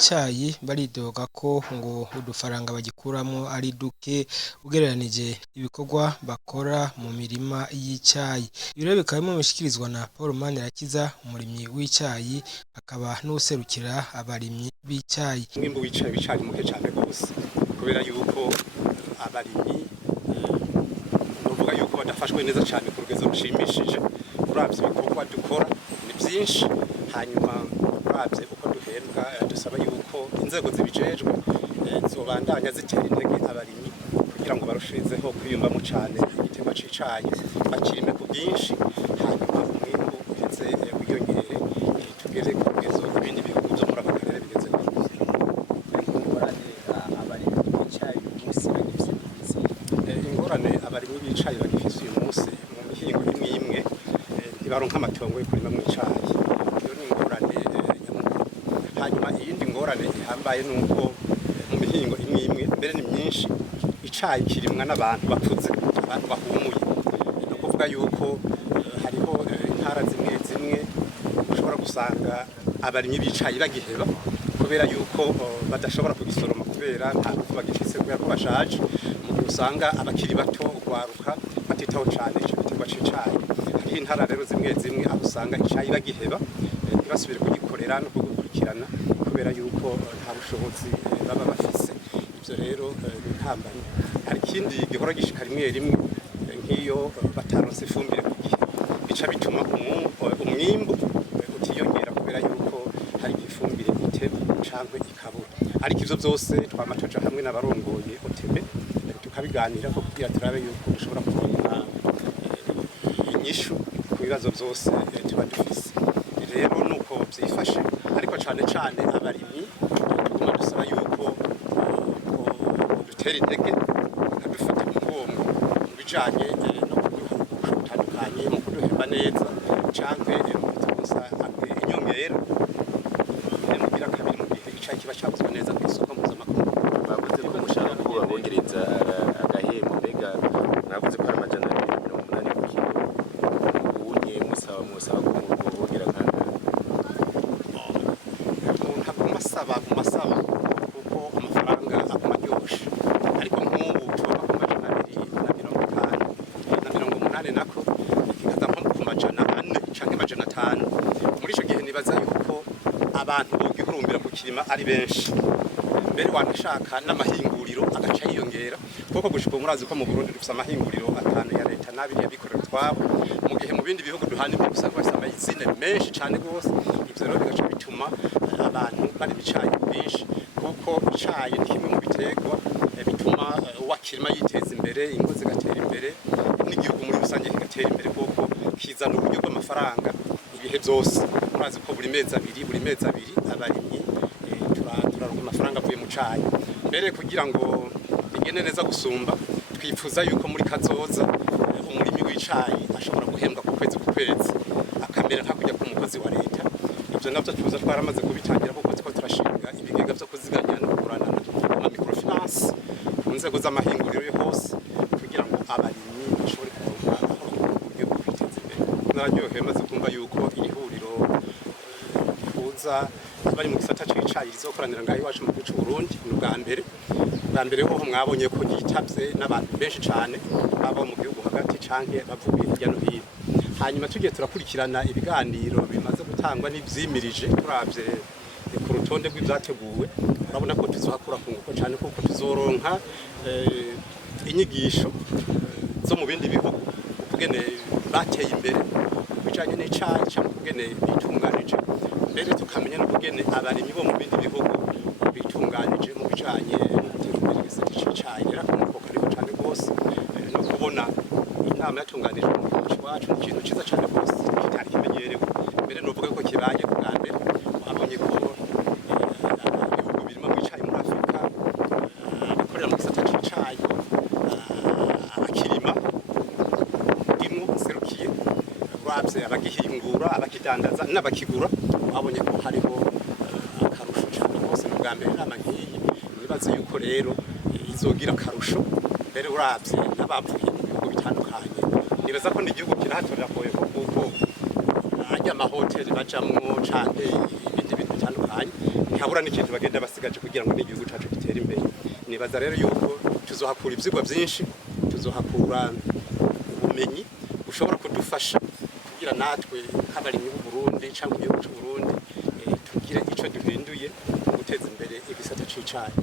b'icayi baridoga ko ngo udufaranga bagikuramo ari duke ugereranije ibikorwa bakora mu mirima y'icayi. Ibiro bikaba bimwe bishikirizwa na Paul Manirakiza, umurimyi w'icayi akaba n'userukira abarimyi b'icayi. Umwimbu w'icayi bicari muke cyane gose kubera yuko abarimyi bavuga yuko badafashwe neza cyane ku rugezo rushimishije. Uravye ibikorwa dukora ni byinshi, hanyuma uravye uko duhembwa dusaba yuko inzego zibijejwe zobandanya zitera intege abarimyi kugira ngo barushizeho kwiyumvamo cyane igiterwa c'icayi, bakirime ku bwinshi, hanyuma umwimbu uheze wiyongere tugere ku rugezo ibindi bihugu byo muri aka karere bigeze ku ingorane abarimyi b'icayi bagifise uyu munsi mu mihingo imwe imwe ntibaronka amatongo yo kurima mu icayi. Iyo ni ingorane nyamukuru. Hanyuma iyindi ngorane ihambaye nuko mu mihingo imwe imwe mbere ni myinshi icayi kirimwa n'abantu bakuze, abantu bahumuye. No kuvuga yuko hariho intara zimwe zimwe ushobora gusanga abarimyi b'icayi bagiheba kubera yuko badashobora kugisoroma kubera nta ngufu bagifise kubera ko bashaje. Usanga abakiri bato ugwaruka batitaho cyane ico giterwa c'icayi. Hariho intara rero zimwe zimwe aho usanga icayi bagiheba ntibasubire kugikorera no kugikurikirana kubera yuko nta bushobozi baba bafise. Ivyo rero ni intambamyi. Hari ikindi gihora gishika rimwe rimwe nk'iyo bataronse ifumbire ku gihe bica bituma umwimbu utiyongera kubera yuko hari ifumbire iteba canke ikabura. Ariko ivyo vyose twamatoja hamwe n'abarongoye OTB tukabiganira ko kugira turabe yuko dushobora kuronka inyishu ku bibazo byose tuba dufise. Rero nuko byifashe, ariko cane cane abarimyi tuguma dusaba yuko dutera intege bakadufata mu mugongo mu bijanye no kuduha ubutandukanye mu kuduhemba neza canke mu kutuza inyongera mugira kabiri mu gihe icayi kiba cabuzwe neza ku isoko mpuzamakungu. Bavuze ko mushaka ko babongereza agahembo, mbega mwavuze ko ari amajana 280 ku kiro, ubunye musaba ko mubongera kangahe? Mu masaba kuko amafaranga aguma aryoshe, ariko nk'ubu tuba ku majana 250 na 180 nako kikaza nko ku majana 4 canke majana 5. Muri ico gihe nibaza yuko abantu bogihurumbira ku kirima ari benshi, mbere wanashaka n'amahinguriro agaca yiyongera kuko gushika murazi ko mu Burundi dufise amahinguriro atanu ya leta n'abiri yabikorera twabo, mu gihe mu bindi bihugu duhana usanga bafise amayizine menshi cane gose. Ivyo rero bigaca bituma abantu bari bicaye byinshi kuko icayi ni kimwe mu biterwa bituma uwakirima yiteza imbere, ingo zigatera imbere, n'igihugu muri rusange kigatera imbere kuko kizana uburyo bw'amafaranga ibihe byose. Murazi ko buri mezi abiri abarimyi turaronka amafaranga avuye mu cayi. Mbere kugira ngo bigende neza gusumba, twifuza yuko muri kazoza umurimi w'icayi ashobora guhembwa ku kwezi akamera nka kujya ku mukozi wa leta. Ivyo navyo tuza twaramaze kubitangira kuko twiko turashinga ibigega vyo kuziganya no kuguranana ama microfinance mu nzego z'amahinguriro yo hose kugira ngo abarimyi bashobore kuronka uburyo bwo kwiteza imbere. Nararyohewe maze kumva yuko iri huriro rihuza abari mu gisata c'icayi rizokoranira ngaho iwacu mu gihugu c'u Burundi. Ni ubwa mbere ho mwabonye ko yitavye n'abantu benshi cane baba mu gihugu hagati canke bavuye hirya no hino. Hanyuma tugiye turakurikirana ibiganiro bimaze gutangwa n'ivyimirije, turavye ku rutonde rw'ivyateguwe urabona ko tuzohakura kunguko cane kuko tuzoronka inyigisho zo mu bindi bihugu kugene bateye imbere bijanye n'icayi cyangwa kugene bitunganije, mbere tukamenya no kugene abarimyi bo mu bindi bihugu bitunganije mu bijanye no gutera imbere igisata c'icayi. Rero akunguko kariho cane gose no kubona inama yatunganije mu gihugu cyacu ni ikintu ciza cane gose kitari kimenyerewe. Mbere novuga ko kibaye bwa mbere abonye ko ibihugu birimo mu icayi muri Afrika bikorera mu gisata c'icayi abakirima imwe serukiye uravye abagihingura abakidandaza n'abakigura, abonye ko hariho akarusho cane gose mu bwa mbere. Inama nk'iyi nibaze yuko rero izogira akarusho, mbere uravye n'abavuye mu bihugu bitandukanye. Nibaza ko n'igihugu kirahatorera koye kuko ajya amahoteli bajamwo canke ibindi bintu bitandukanye ntihabura n'ikintu bagenda basigaje kugira ngo n'igihugu cyacu gitere imbere. Nibaza rero yuko tuzohakura ivyigwa byinshi, tuzohakura ubumenyi bushobora kudufasha kugira natwe nk'abarimyi b'u Burundi cyangwa igihugu cy'u Burundi tugire ico duhinduye mu guteza imbere igisata c'icayi.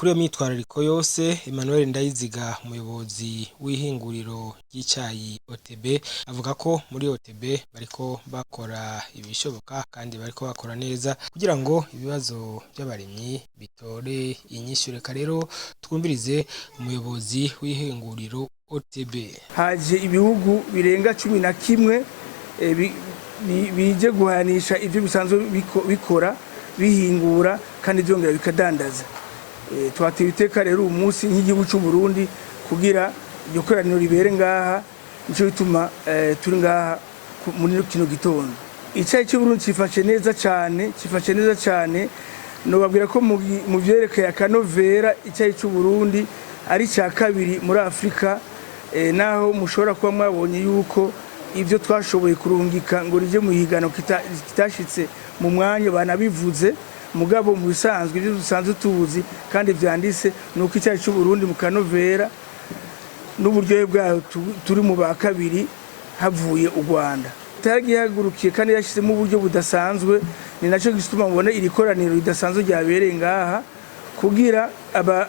Kuri iyo myitwarariko yose Emmanuel Ndayiziga umuyobozi w'ihinguriro ry'icayi OTB avuga ko muri OTB bariko bakora ibishoboka kandi bariko bakora neza kugira ngo ibibazo by'abarimyi bitore inyishu. Reka rero twumvirize umuyobozi w'ihinguriro OTB. Haje ibihugu birenga 11 bije guhanisha ibyo bisanzwe bikora bihingura kandi byongera bikadandaza. Twateye iteka rero umunsi nk'igihugu cy'u Burundi kugira iryo koraniro ribere ngaha, nico bituma turi ngaha muri kino gitondo. Icayi cy'u Burundi cifashe neza cyane, no babwira ko mu vyerekeye akanovera icayi cy'u Burundi ari cya kabiri muri Afrika, naho mushobora kuba mwabonye yuko ibyo twashoboye kurungika ngo rije mu higano kitashitse mu mwanya banabivuze, mugabo mu bisanzwe ibyo dusanzwe tuzi kandi byanditse nuko icyayi cy'u Burundi mu kanovera n'uburyo bwayo turi mu ba kabiri havuye u Rwanda. Taragihagurukiye kandi yashizemo uburyo budasanzwe, ni naco gituma mubona iri koraniro ridasanzwe ryabereye ngaha kugira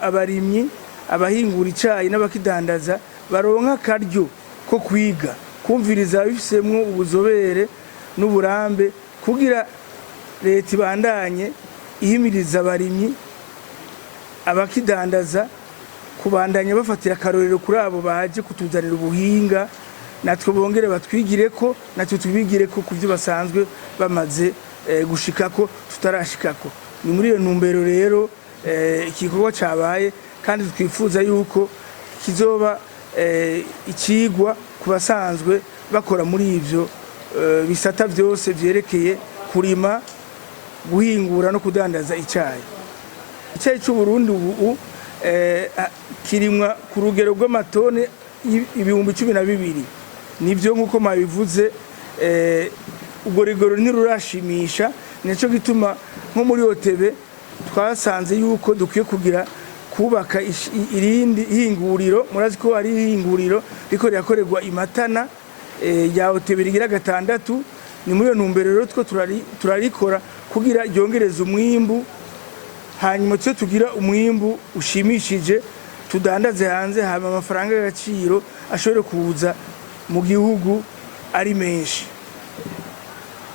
abarimyi abahingura icayi n'abakidandaza baronka karyo ko kwiga kumviriza bifisemwo ubuzobere n'uburambe kugira leta ibandanye ihimiriza abarimyi abakidandaza kubandanya bafatira akarorero kuri abo baje kutuzanira ubuhinga, natwe bongere batwigireko natwe tubigireko kuvyo basanzwe bamaze gushikako tutarashikako. Ni muri iyo ntumbero rero igikorwa cabaye kandi twifuza yuko kizoba ikigwa ku basanzwe bakora muri ivyo bisata byose vyerekeye kurima, guhingura no kudandaza icayi. Icayi cy'u Burundi ubu kirimwa ku rugero rw'amatone 12,000. Nivyo nkuko mabivuze, ubwo rigoro ntirurashimisha, nico gituma nko muri OTB twasanze yuko dukwiye kugira kubaka irindi hinguriro. Murazi ko ari hinguriro riko ryakorerwa imatana ya OTB rigira 6. Ni muri yo ntumbero rero two turarikora kugira ryongereza umwimbu, hanyuma cyo tugira umwimbu ushimishije tudandaze hanze, hama amafaranga y'agaciro ashobore kuza mu gihugu ari menshi.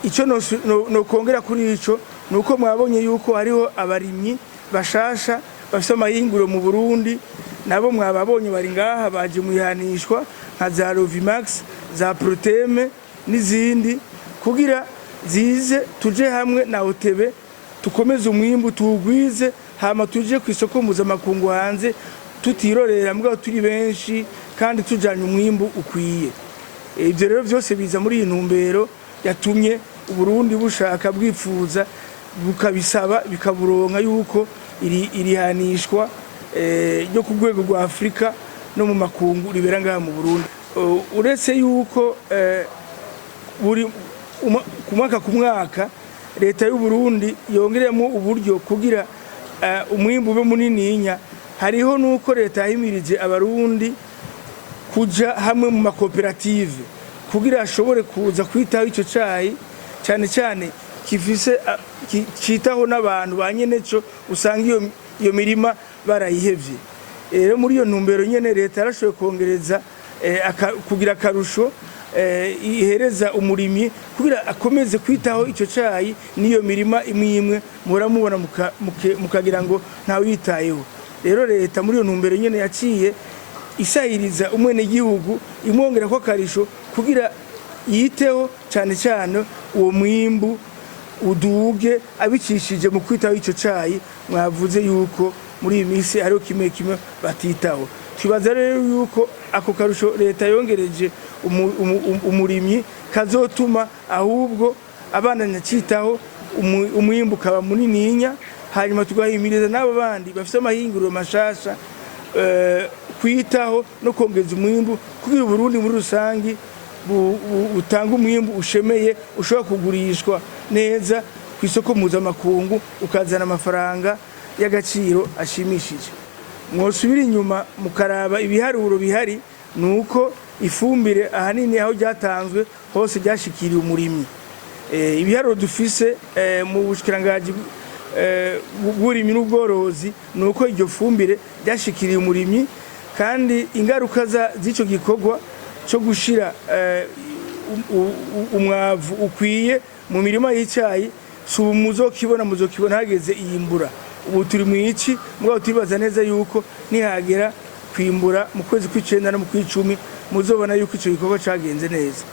Ico no kongera kuri ico nuko mwabonye yuko hariho abarimyi bashasha bafite amahinguriro mu Burundi, nabo mwababonye bari ngaha baje muyanishwa nka za Rovimax, za Proteme n'izindi, kugira zize tuje hamwe na OTB tukomeze umwimbu tuwugwize, hama tuje ku isoko mpuzamakungu hanze tutirorera mbwa turi benshi kandi tujanye umwimbu ukwiye. Ibyo rero byose biza muri iyi ntumbero yatumye Uburundi bushaka bwifuza bukabisaba bikaburonka yuko irihanishwa ryo ku rwego rwa Afrika no mu makungu ribera ngaha mu Burundi. Uretse yuko buri ku mwaka leta y'u Burundi yongeremo uburyo kugira umwimbu ube munininya, hariho nuko leta yahimirije abarundi kuja hamwe mu makoperative kugira ashobore kuza kwitaho ico cayi cyane cyane kifise citaho n'abantu banyeneco usanga iyo mirima barayihevye. Rero muri iyo ntumbero nyene leta yarashoboye kongereza kugira akarusho ihereza umurimyi kugira akomeze kwitaho ico cayi niyo mirima imwe muramubona mukagira ngo nta witayeho. Rero leta muri iyo ntumbero nyene yaciye isahiriza umwene gihugu imwongera ko karisho kugira yiteho cyane cyane uwo mwimbu uduge abicishije mu kwitaho ico cayi. Mwavuze yuko muri iyi minsi ariho kimwe batitaho. Twibaza rero yuko ako karusho leta yongereje umurimyi kazotuma ahubwo abana nyacitaho umwimbu kaba munininya, hanyuma tugahimiriza n'abo bandi bafite amahinguriro mashasha kwitaho no kongeza umwimbu kugira Burundi muri rusangi utanga umwimbu ushemeye ushobora kugurishwa neza ku isoko mpuzamakungu ukazana amafaranga y'agaciro ashimishije. Mwosubira inyuma mukaraba ibiharuro bihari nuko ifumbire ahanini aho ryatanzwe hose ryashikiriye umurimyi. Ibiharuro dufise mu bushikirangaji bw'uburimyi n'ubworozi nuko iryo fumbire ryashikiriye umurimyi, kandi ingaruka z'ico gikorwa cyo gushira umwavu ukwiye mu mirima y'icayi muzokibona hageze iyimbura. Ubu turi mu ici mugabo turibaza neza yuko nihagera kwimbura mu kwezi kw'icenda no mu kw'icumi muzobona yuko ico gikorwa cagenze neza.